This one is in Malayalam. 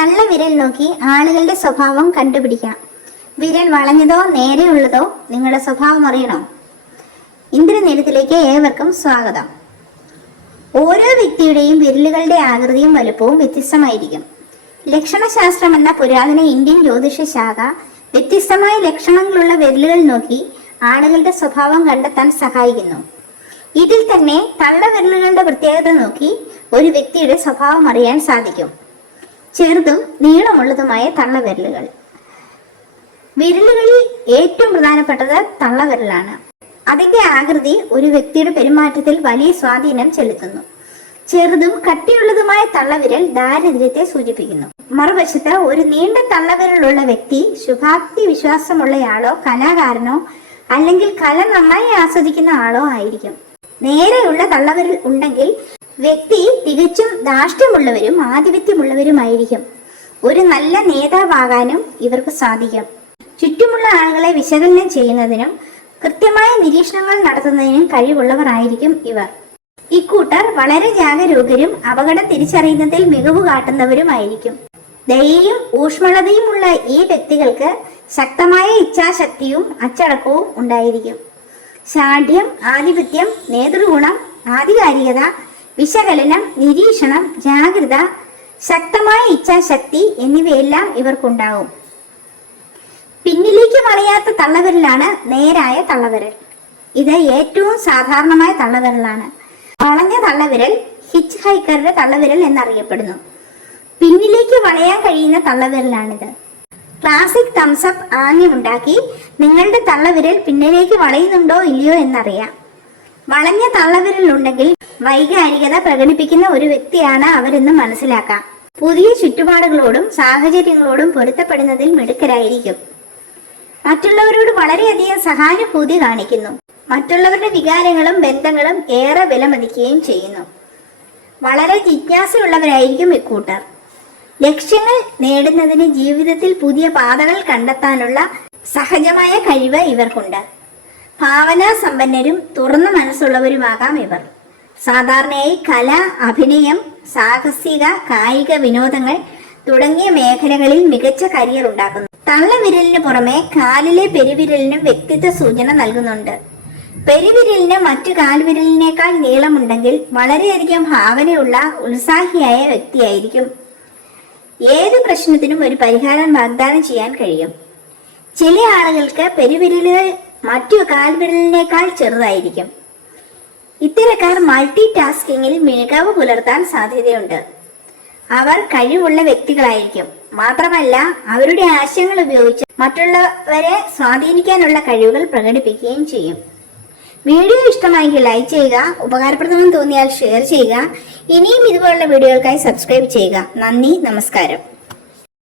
തള്ള വിരൽ നോക്കി ആളുകളുടെ സ്വഭാവം കണ്ടുപിടിക്കാം. വിരൽ വളഞ്ഞതോ നേരെയുള്ളതോ നിങ്ങളുടെ സ്വഭാവം അറിയണോ? ഇന്ദ്രനേരത്തിലേക്ക് ഏവർക്കും സ്വാഗതം. ഓരോ വ്യക്തിയുടെയും വിരലുകളുടെ ആകൃതിയും വലുപ്പവും വ്യത്യസ്തമായിരിക്കും. ലക്ഷണശാസ്ത്രം എന്ന പുരാതന ഇന്ത്യൻ ജ്യോതിഷ ശാഖ വ്യത്യസ്തമായ ലക്ഷണങ്ങളുള്ള വിരലുകൾ നോക്കി ആളുകളുടെ സ്വഭാവം കണ്ടെത്താൻ സഹായിക്കുന്നു. ഇതിൽ തന്നെ തള്ള വിരലുകളുടെ പ്രത്യേകത നോക്കി ഒരു വ്യക്തിയുടെ സ്വഭാവം അറിയാൻ സാധിക്കും. ചെറുതും നീളമുള്ളതുമായ തള്ളവിരലുകൾ. വിരലുകളിൽ ഏറ്റവും പ്രധാനപ്പെട്ടത് തള്ളവിരലാണ്. അതിന്റെ ആകൃതി ഒരു വ്യക്തിയുടെ പെരുമാറ്റത്തിൽ വലിയ സ്വാധീനം ചെലുത്തുന്നു. ചെറുതും കട്ടിയുള്ളതുമായ തള്ളവിരൽ ദാരിദ്ര്യത്തെ സൂചിപ്പിക്കുന്നു. മറുവശത്ത് ഒരു നീണ്ട തള്ളവിരലുള്ള വ്യക്തി ശുഭാപ്തി വിശ്വാസമുള്ളയാളോ കലാകാരനോ അല്ലെങ്കിൽ കല നന്നായി ആസ്വദിക്കുന്ന ആളോ ആയിരിക്കും. നേരെയുള്ള തള്ളവിരൽ ഉണ്ടെങ്കിൽ വ്യക്തി തികച്ചും ധാർഷ്ട്യമുള്ളവരും ആധിപത്യമുള്ളവരുമായിരിക്കും. ഒരു നല്ല നേതാവാകാനും ഇവർക്ക് സാധിക്കും. ചുറ്റുമുള്ള ആളുകളെ വിശകലനം ചെയ്യുന്നതിനും കൃത്യമായ നിരീക്ഷണങ്ങൾ നടത്തുന്നതിനും കഴിവുള്ളവർ ആയിരിക്കും ഇവർ. ഇക്കൂട്ടർ വളരെ ജാഗരൂകരും അപകടം തിരിച്ചറിയുന്നതിൽ മികവ് കാട്ടുന്നവരുമായിരിക്കും. ദയയും ഊഷ്മളതയും ഉള്ള ഈ വ്യക്തികൾക്ക് ശക്തമായ ഇച്ഛാശക്തിയും അച്ചടക്കവും ഉണ്ടായിരിക്കും. ശാഠ്യം ആധിപത്യം നേതൃഗുണം ആധികാരികത വിശകലനം നിരീക്ഷണം ജാഗ്രത ശക്തമായ ഇച്ഛാശക്തി എന്നിവയെല്ലാം ഇവർക്കുണ്ടാവും. പിന്നിലേക്ക് വളയാത്ത തള്ളവിരലാണ് നേരായ തള്ളവിരൽ. ഇത് ഏറ്റവും സാധാരണമായ തള്ളവിരലാണ്. വളഞ്ഞ തള്ളവിരൽ ഹിച്ച് ഹൈക്കറുടെ തള്ളവിരൽ എന്നറിയപ്പെടുന്നു. പിന്നിലേക്ക് വളയാൻ കഴിയുന്ന തള്ളവിരലാണിത്. ക്ലാസിക് തംസപ്പ് ആംഗ്യമുണ്ടാക്കി നിങ്ങളുടെ തള്ളവിരൽ പിന്നിലേക്ക് വളയുന്നുണ്ടോ ഇല്ലയോ എന്നറിയാം. വളഞ്ഞ തള്ളവിരൽ ഉണ്ടെങ്കിൽ വൈകാരികത പ്രകടിപ്പിക്കുന്ന ഒരു വ്യക്തിയാണ് അവരെന്ന് മനസ്സിലാക്കാം. പുതിയ ചുറ്റുപാടുകളോടും സാഹചര്യങ്ങളോടും പൊരുത്തപ്പെടുന്നതിൽ മിടുക്കരായിരിക്കും. മറ്റുള്ളവരോട് വളരെയധികം സഹാനുഭൂതി കാണിക്കുന്നു. മറ്റുള്ളവരുടെ വികാരങ്ങളും ബന്ധങ്ങളും ഏറെ വിലമതിക്കുകയും ചെയ്യുന്നു. വളരെ ജിജ്ഞാസയുള്ളവരായിരിക്കും ഇക്കൂട്ടർ. ലക്ഷ്യങ്ങൾ നേടുന്നതിന് ജീവിതത്തിൽ പുതിയ പാതകൾ കണ്ടെത്താനുള്ള സഹജമായ കഴിവ് ഇവർക്കുണ്ട്. ഭാവനാ സമ്പന്നരും തുറന്ന മനസ്സുള്ളവരുമാകാം ഇവർ. സാധാരണയായി കല അഭിനയം സാഹസിക കായിക വിനോദങ്ങൾ തുടങ്ങിയ മേഖലകളിൽ മികച്ച കരിയർ ഉണ്ടാക്കുന്നു. തള്ളവിരലിന് പുറമെ കാലിലെ പെരുവിരലിനും വ്യക്തിത്വ സൂചന നൽകുന്നുണ്ട്. പെരുവിരലിന് മറ്റു കാൽവിരലിനേക്കാൾ നീളമുണ്ടെങ്കിൽ വളരെയധികം ഭാവനയുള്ള ഉത്സാഹിയായ വ്യക്തിയായിരിക്കും. ഏത് പ്രശ്നത്തിനും ഒരു പരിഹാരം വാഗ്ദാനം ചെയ്യാൻ കഴിയും. ചില ആളുകൾക്ക് പെരുവിരലുകൾ മറ്റു കാൽവിരലിനേക്കാൾ ചെറുതായിരിക്കും. ഇത്തരക്കാർ മൾട്ടി ടാസ്കിങ്ങിൽ മികവ് പുലർത്താൻ സാധ്യതയുണ്ട്. അവർ കഴിവുള്ള വ്യക്തികളായിരിക്കും. മാത്രമല്ല അവരുടെ ആശയങ്ങൾ ഉപയോഗിച്ച് മറ്റുള്ളവരെ സ്വാധീനിക്കാനുള്ള കഴിവുകൾ പ്രകടിപ്പിക്കുകയും ചെയ്യും. വീഡിയോ ഇഷ്ടമായെങ്കിൽ ലൈക്ക് ചെയ്യുക ഉപകാരപ്രദമെന്ന് തോന്നിയാൽ ഷെയർ ചെയ്യുക. ഇനിയും ഇതുപോലുള്ള വീഡിയോകൾക്കായി സബ്സ്ക്രൈബ് ചെയ്യുക. നന്ദി നമസ്കാരം.